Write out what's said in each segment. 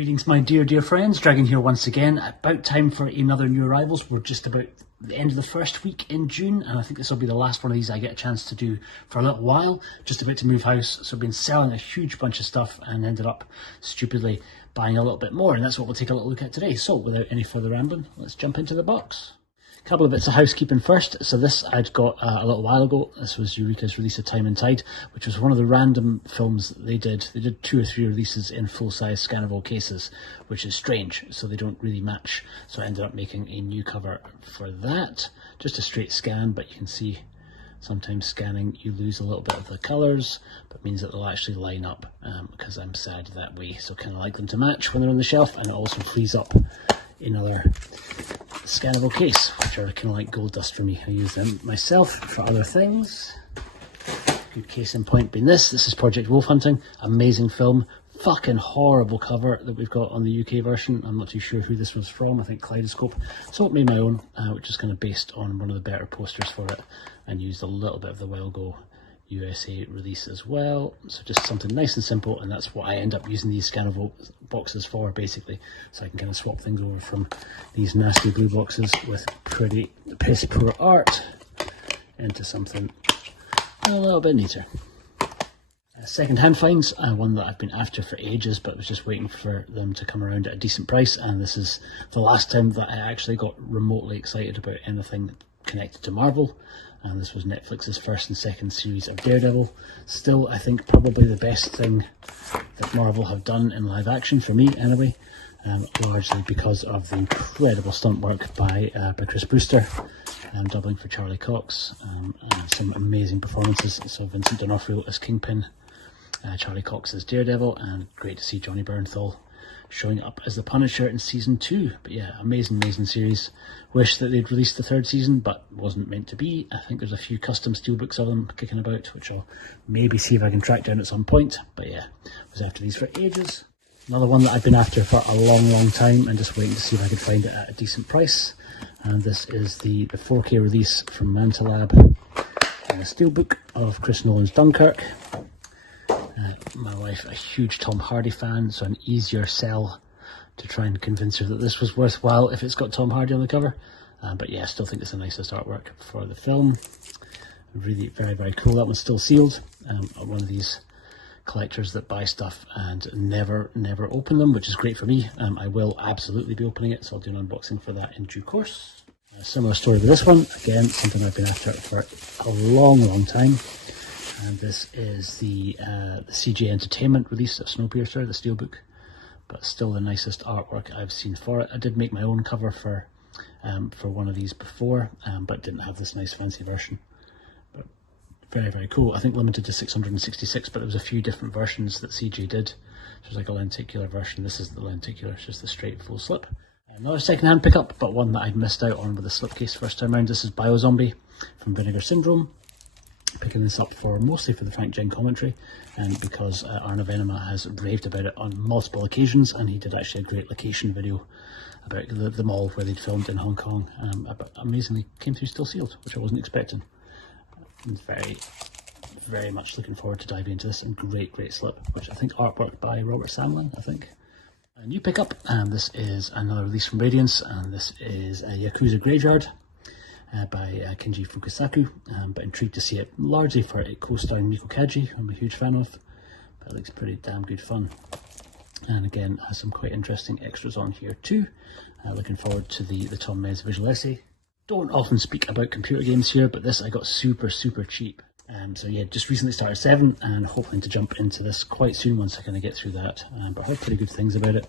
Greetings, my dear friends. Dragon here once again. About time for another new arrivals. We're just about the end of the first week in June, and I think this will be the last one of these I get a chance to do for a little while. Just about to move house, so I've been selling a huge bunch of stuff and ended up stupidly buying a little bit more, and that's what we'll take a little look at today. So without any further rambling, let's jump into the box. A couple of bits of housekeeping first. So this I'd got a little while ago. This was Eureka's release of Time and Tide, which was one of the random films that they did. They did 2 or 3 releases in full-size scannable cases, which is strange, so they don't really match. So I ended up making a new cover for that. Just a straight scan, but you can see sometimes scanning you lose a little bit of the colours, but means that they'll actually line up because I'm sad that way. So kind of like them to match when they're on the shelf, and it also frees up another scannable case, which are kind of like gold dust for me. I use them myself for other things. Good case in point being this is Project Wolf Hunting. Amazing film. Fucking horrible cover that we've got on the UK version. I'm not too sure who this was from. I think Kaleidoscope. So I made my own, which is kind of based on one of the better posters for it, and used a little bit of the Well Go USA release as well. So just something nice and simple, and that's what I end up using these scannable boxes for, basically. So I can kind of swap things over from these nasty blue boxes with pretty piss poor art into something a little bit neater. Second-hand finds, one that I've been after for ages, but was just waiting for them to come around at a decent price, and this is the last time that I actually got remotely excited about anything connected to Marvel. And this was Netflix's first and second series of Daredevil. Still, I think probably the best thing that Marvel have done in live action, for me anyway, largely because of the incredible stunt work by Chris Brewster, doubling for Charlie Cox, and some amazing performances. So Vincent D'Onofrio as Kingpin, Charlie Cox as Daredevil, and great to see Johnny Bernthal showing up as the Punisher in season 2. But yeah, amazing series. Wish that they'd released the 3rd season, but wasn't meant to be. I think there's a few custom steelbooks of them kicking about, which I'll maybe see if I can track down at some point. But yeah, I was after these for ages. Another one that I've been after for a long time, and just waiting to see if I could find it at a decent price. And this is the 4K release from Manta Lab, a steelbook of Chris Nolan's Dunkirk. My wife, a huge Tom Hardy fan, so an easier sell to try and convince her that this was worthwhile if it's got Tom Hardy on the cover. But yeah, I still think it's the nicest artwork for the film. Really very cool. That one's still sealed. One of these collectors that buy stuff and never open them, which is great for me. I will absolutely be opening it, so I'll do an unboxing for that in due course. A similar story to this one. Again, something I've been after for a long time. And this is the CJ Entertainment release of Snowpiercer, the steelbook, but still the nicest artwork I've seen for it. I did make my own cover for one of these before, but didn't have this nice fancy version. But very cool. I think limited to 666, but there was a few different versions that CJ did. There's like a lenticular version. This is the lenticular, it's just the straight full slip. Another second-hand pickup, but one that I'd missed out on with the slipcase first time around. This is Biozombie from Vinegar Syndrome. Picking this up mostly for the Frank Jen commentary, and because Arnav Enema has raved about it on multiple occasions, and he did actually a great location video about the mall where they'd filmed in Hong Kong. But amazingly came through still sealed, which I wasn't expecting. I'm very much looking forward to diving into this, and great slip, which I think artwork by Robert Samling, I think. A new pickup, and this is another release from Radiance, and this is Yakuza Graveyard. By Kenji Fukasaku, but intrigued to see it largely for it co-starring Miko Kaji, who I'm a huge fan of, but it looks pretty damn good fun. And again, has some quite interesting extras on here too. Looking forward to the Tom Mez visual essay. Don't often speak about computer games here, but this I got super cheap. So yeah, just recently started 7, and hoping to jump into this quite soon once I kind of get through that. But I heard pretty good things about it,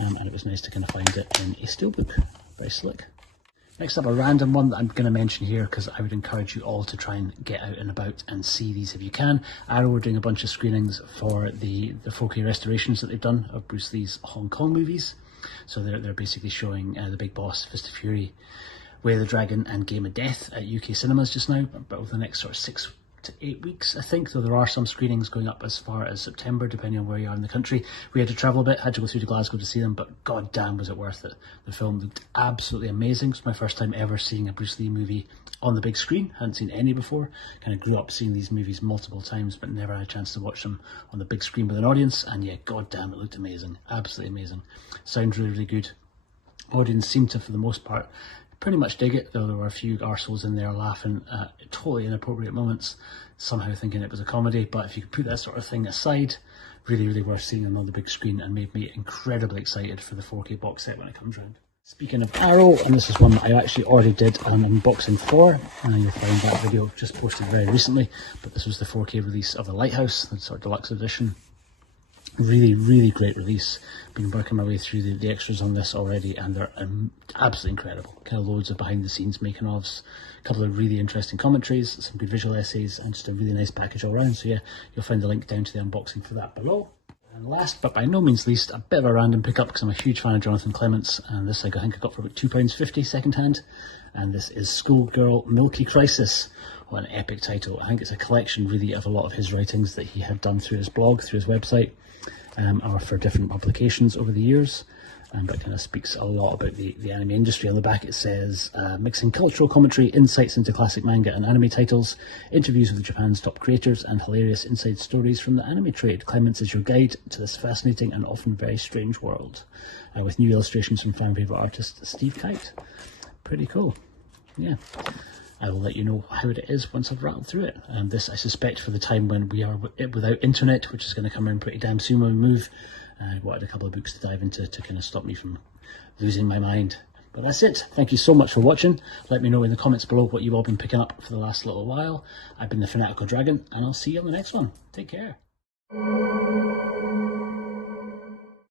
and it was nice to kind of find it in a steelbook. Very slick. Next up, a random one that I'm going to mention here because I would encourage you all to try and get out and about and see these if you can. Arrow are doing a bunch of screenings for the 4K restorations that they've done of Bruce Lee's Hong Kong movies. So they're basically showing The Big Boss, Fist of Fury, Way of the Dragon and Game of Death at UK cinemas just now. But over the next sort of 6 to 8 weeks, I think, though there are some screenings going up as far as September, depending on where you are in the country. We had to travel a bit, had to go through to Glasgow to see them, but god damn was it worth it. The film looked absolutely amazing. It's my first time ever seeing a Bruce Lee movie on the big screen. Hadn't seen any before. Kind of grew up seeing these movies multiple times, but never had a chance to watch them on the big screen with an audience, and yeah, god damn, it looked amazing. Absolutely amazing. Sounds really, really good. Audience seemed to, for the most part, pretty much dig it, though there were a few arseholes in there laughing at totally inappropriate moments, somehow thinking it was a comedy. But if you could put that sort of thing aside, really, really worth seeing on the big screen, and made me incredibly excited for the 4K box set when it comes round. Speaking of Arrow, and this is one that I actually already did an unboxing for, and you'll find that video just posted very recently, but this was the 4K release of The Lighthouse, the sort of deluxe edition. Really, really great release. Been working my way through the extras on this already, and they're absolutely incredible. Kind of loads of behind the scenes making ofs, a couple of really interesting commentaries, some good visual essays, and just a really nice package all around. So yeah, you'll find the link down to the unboxing for that below. And last but by no means least, a bit of a random pickup because I'm a huge fan of Jonathan Clements, and this I think I got for about £2.50 second hand. And this is Schoolgirl Milky Crisis. What an epic title. I think it's a collection really of a lot of his writings that he had done through his blog, through his website, or for different publications over the years. But it kind of speaks a lot about the anime industry. On the back it says, mixing cultural commentary, insights into classic manga and anime titles, interviews with Japan's top creators, and hilarious inside stories from the anime trade. Clements is your guide to this fascinating and often very strange world. With new illustrations from fan favourite artist Steve Kite. Pretty cool. Yeah. I will let you know how it is once I've rattled through it. And this, I suspect, for the time when we are without internet, which is going to come around pretty damn soon when we move. I wanted a couple of books to dive into to kind of stop me from losing my mind. But that's it. Thank you so much for watching. Let me know in the comments below what you've all been picking up for the last little while. I've been the Fanatical Dragon, and I'll see you on the next one. Take care.